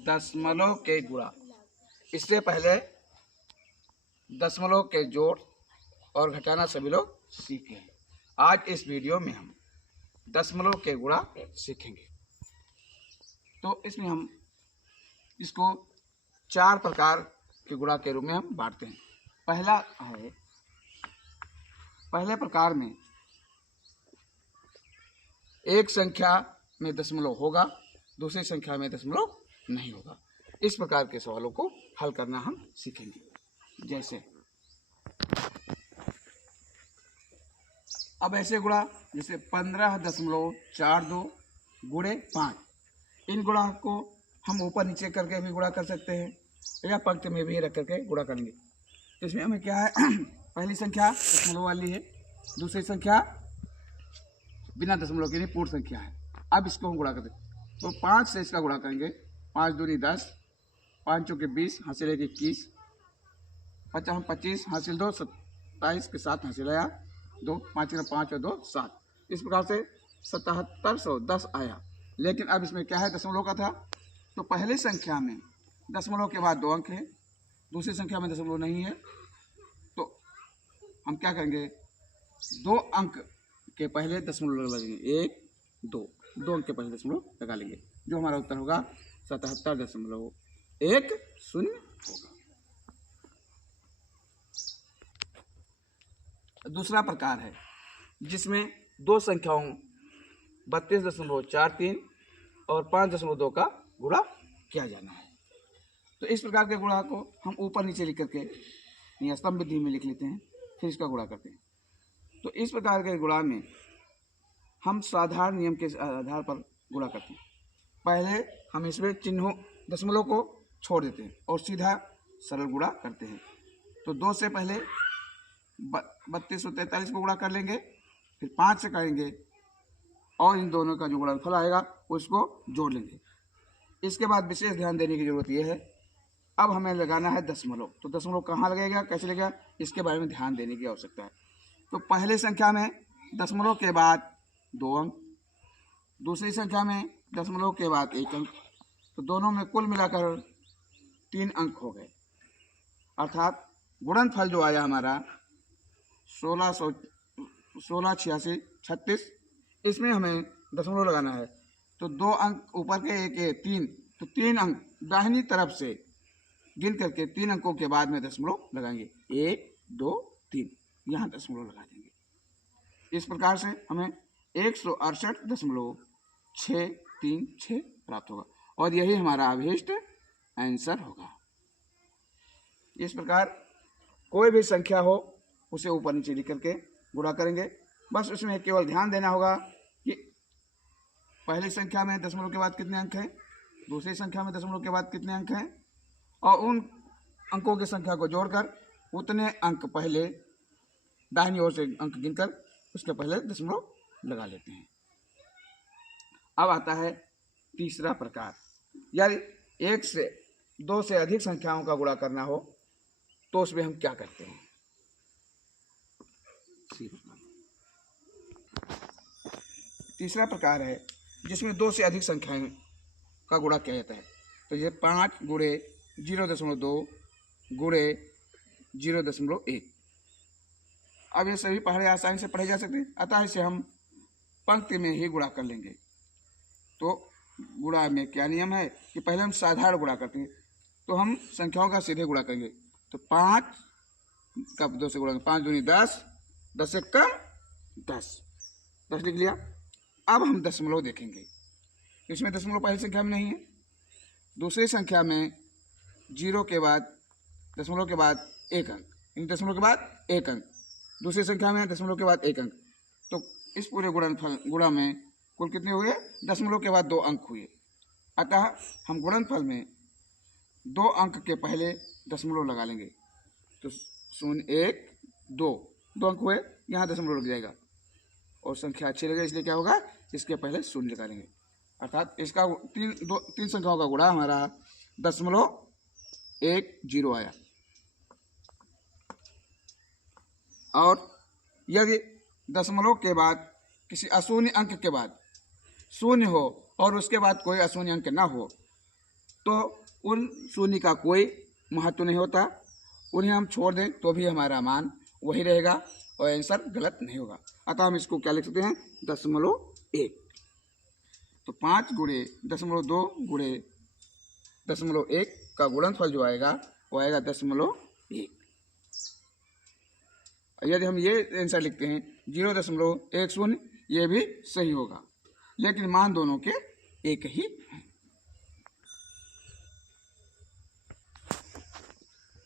दशमलव के गुणा। इससे पहले दशमलव के जोड़ और घटाना सभी लोग सीखे हैं। आज इस वीडियो में हम दशमलव के गुणा सीखेंगे। तो इसमें हम इसको 4 प्रकार के गुणा के रूप में हम बांटते हैं। पहले प्रकार में एक संख्या में दशमलव होगा, दूसरी संख्या में दशमलव नहीं होगा। इस प्रकार के सवालों को हल करना हम सीखेंगे। जैसे अब ऐसे गुणा जैसे 15.42 गुणे 5, इन गुणा को हम ऊपर नीचे करके भी गुणा कर सकते हैं या पंक्ति में भी रख करके गुणा करेंगे। तो इसमें हमें क्या है, पहली संख्या दशमलव वाली है, दूसरी संख्या बिना दशमलव की पूर्ण संख्या है। अब इसको हम गुणा करते हैं। तो 5 से इसका गुणा करेंगे। 5 दूनी 10, 5 चौके 20, हासिल 1 21, 50 25, हासिल 2 27 के साथ हासिल आया 2, 5 5 और 2 7। इस प्रकार से 7710 आया। लेकिन अब इसमें क्या है, दशमलव का था। तो पहले संख्या में दशमलव के बाद 2 अंक है, दूसरी संख्या में दशमलव नहीं है। तो हम क्या करेंगे, 2 अंक के पहले दशमलव लगेंगे। 1 2 2 अंक के पहले दशमलव लगा लेंगे, जो हमारा उत्तर होगा 77.10 होगा। दूसरा प्रकार है जिसमें 2 संख्याओं 32.43 और 5.2 का गुणा किया जाना है। तो इस प्रकार के गुणा को हम ऊपर नीचे लिख करके या स्तंभ विधि में लिख लेते हैं, फिर इसका गुणा करते हैं। तो इस प्रकार के गुणा में हम साधारण नियम के आधार पर गुणा करते हैं। पहले हम इसमें चिन्हों दशमलव को छोड़ देते हैं और सीधा सरल गुणा करते हैं। तो 2 से पहले 3243 को गुणा कर लेंगे, फिर 5 से करेंगे और इन दोनों का जो गुणनफल आएगा उसको जोड़ लेंगे। इसके बाद विशेष ध्यान देने की जरूरत यह है, अब हमें लगाना है दशमलव। तो दशमलव कहाँ लगेगा, कैसे लगेगा, इसके बारे में ध्यान देने की आवश्यकता है। तो पहले संख्या में दशमलव के बाद 2 अंक, दूसरी संख्या में दशमलव के बाद 1 अंक, तो दोनों में कुल मिलाकर 3 अंक हो गए। अर्थात गुणनफल जो आया हमारा 1686 36, इसमें हमें दशमलव लगाना है। तो 2 अंक ऊपर के 1 3, तो 3 अंक दाहिनी तरफ से गिन करके 3 अंकों के बाद में दशमलव लगाएंगे। 1 2 3, यहाँ दशमलव लगा देंगे। इस प्रकार से हमें 168.636 प्राप्त होगा और यही हमारा अभीष्ट आंसर होगा। इस प्रकार कोई भी संख्या हो उसे ऊपर नीचे लिख करके गुणा करेंगे। बस उसमें केवल ध्यान देना होगा कि पहली संख्या में दशमलव के बाद कितने अंक हैं, दूसरी संख्या में दशमलव के बाद कितने अंक हैं, और उन अंकों की संख्या को जोड़कर उतने अंक पहले दाहिनी ओर से अंक गिनकर उसके पहले दशमलव लगा लेते हैं। अब आता है तीसरा प्रकार, यानी 1 से 2 से अधिक संख्याओं का गुणा करना हो तो उसमें हम क्या करते हैं। तीसरा प्रकार है जिसमें 2 से अधिक संख्याओं का गुणा किया जाता है। तो ये 5 गुणे 0.2 गुणे 0.1। अब ये सभी पढ़े आसानी से पढ़े जा सकते हैं, अतः इसे हम पंक्ति में ही गुणा कर लेंगे। तो गुणा में क्या नियम है कि पहले हम साधारण गुणा करते हैं, तो हम संख्याओं का सीधे गुणा करेंगे। तो 5 का 2 से गुणा, 5 दूनी 10, 10 से कम 10 लिख लिया। अब हम दशमलव देखेंगे, इसमें दशमलव पहली संख्या में नहीं है, दूसरी संख्या में 0 के बाद दशमलव के बाद 1 अंक, इन दशमलव के बाद 1 अंक, दूसरी संख्या में दशमलव के बाद 1 अंक। तो इस पूरे गुणा में कुल कितने हुए, दशमलव के बाद 2 अंक हुए। अतः हम गुणनफल में 2 अंक के पहले दशमलव लगा लेंगे। तो 0 1 2 अंक हुए, यहाँ दशमलव लग जाएगा और संख्या अच्छी लगेगी, इसलिए क्या होगा, इसके पहले 0 लगा लेंगे। अर्थात इसका 3 संख्याओं का गुणा हमारा 0.10 आया। और यदि दशमलव के बाद किसी अशून्य अंक के बाद 0 हो और उसके बाद कोई अशून्य अंक ना हो तो उन शून्य का कोई महत्व नहीं होता, उन्हें हम छोड़ दें तो भी हमारा मान वही रहेगा और आंसर गलत नहीं होगा। अतः हम इसको क्या लिख सकते हैं, 0.1। तो 5 गुणे 0.2 गुणे 0.1 का गुणनफल जो आएगा वो आएगा 0.1। यदि हम ये आंसर लिखते हैं 0.10, ये भी सही होगा, लेकिन मान दोनों के एक ही है।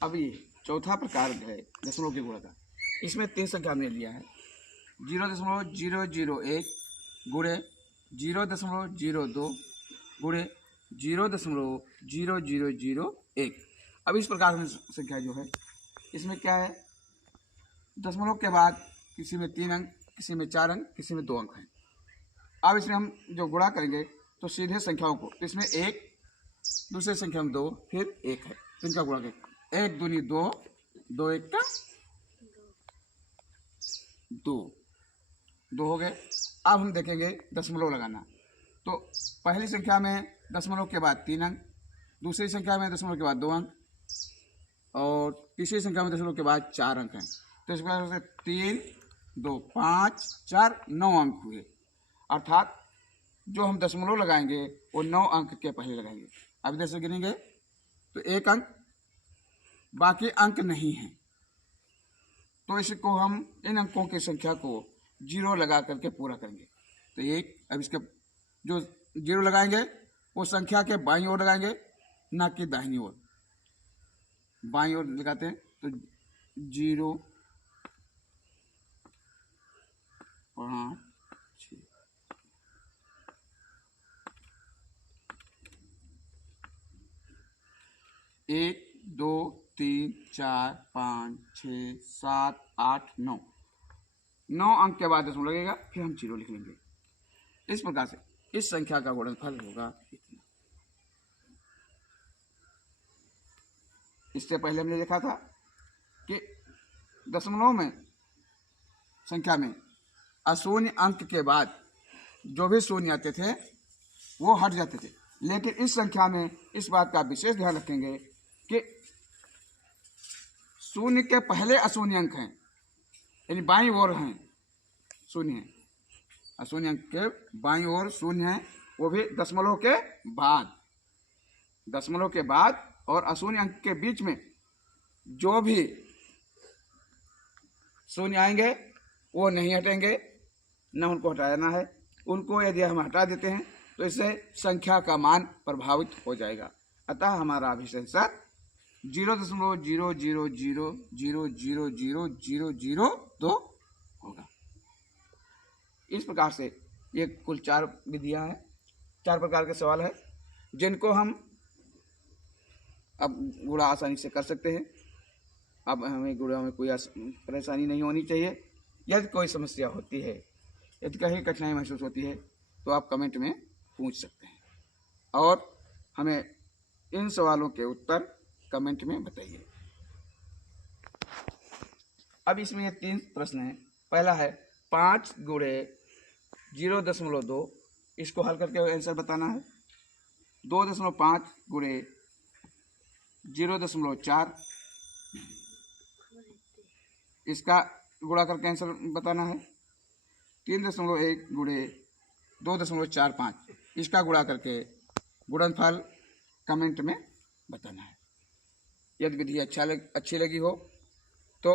अब ये चौथा प्रकार है दशमलव के गुणा का। इसमें 3 संख्या हमने लिया है, 0.001 गुणे 0.02 गुणे 0.0001। अब इस प्रकार की संख्या जो है, इसमें क्या है, दशमलव के बाद किसी में 3 अंक, किसी में 4 अंक, किसी में 2 अंक हैं। अब इसमें हम जो गुणा करेंगे तो सीधे संख्याओं को, इसमें 1, दूसरे संख्या में 2, फिर 1 है, तो इनका गुणा करेंगे। 1 दूनी 2, 2 1 का 2 हो गए। अब हम देखेंगे दशमलव लगाना, तो पहली संख्या में दशमलव के बाद 3 अंक, दूसरी संख्या में दशमलव के बाद 2 अंक और तीसरी संख्या में दशमलव के बाद 4 अंक हैं। तो इस प्रकार से 3 2 5 4 9 अंक हुए, अर्थात जो हम दशमलव लगाएंगे वो 9 अंक के पहले लगाएंगे। अब इधर से गिनेंगे तो 1 अंक, बाकी अंक नहीं है, तो इसको हम इन अंकों की संख्या को 0 लगा करके पूरा करेंगे। तो 1, अब इसके जो 0 लगाएंगे वो संख्या के बाईं ओर लगाएंगे, ना कि दाहिनी ओर। बाईं ओर लगाते हैं तो 0 5 6 1 2 3 4 5 6 7 8 9 अंक के बाद दशमलव लगेगा, फिर हम 0 लिख लेंगे। इस प्रकार से इस संख्या का गुणनफल होगा इतना। इससे पहले हमने देखा था कि दशमलव में संख्या में अशून्य अंक के बाद जो भी शून्य आते थे वो हट जाते थे, लेकिन इस संख्या में इस बात का विशेष ध्यान रखेंगे कि शून्य के पहले अशून्य अंक हैं, यानी बाईं ओर हैं शून्य है, अशून्य अंक के बाईं ओर शून्य है, वो भी दशमलव के बाद और अशून्य अंक के बीच में जो भी शून्य आएंगे वो नहीं हटेंगे, न उनको हटाना है। उनको यदि हम हटा देते हैं तो इससे संख्या का मान प्रभावित हो जाएगा। अतः हमारा अभिशंसर 0.00000002 होगा। इस प्रकार से ये कुल 4 विधियां हैं, 4 प्रकार के सवाल है जिनको हम अब गुणा आसानी से कर सकते हैं। अब हमें गुणा में कोई परेशानी नहीं होनी चाहिए। यदि कोई समस्या होती है, यदि कहीं कठिनाई महसूस होती है तो आप कमेंट में पूछ सकते हैं और हमें इन सवालों के उत्तर कमेंट में बताइए। अब इसमें ये 3 प्रश्न हैं। पहला है 5 गुणे 0.2, इसको हल करके आंसर बताना है। 2.5 गुणे 0.4, इसका गुणा करके आंसर बताना है। 3.1 गुणे 2.45, इसका गुणा करके गुणनफल कमेंट में बताना है। यदि विधि अच्छी लगी हो तो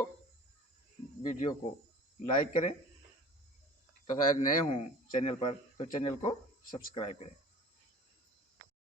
वीडियो को लाइक करें तथा यदि नए हों चैनल पर तो चैनल को सब्सक्राइब करें।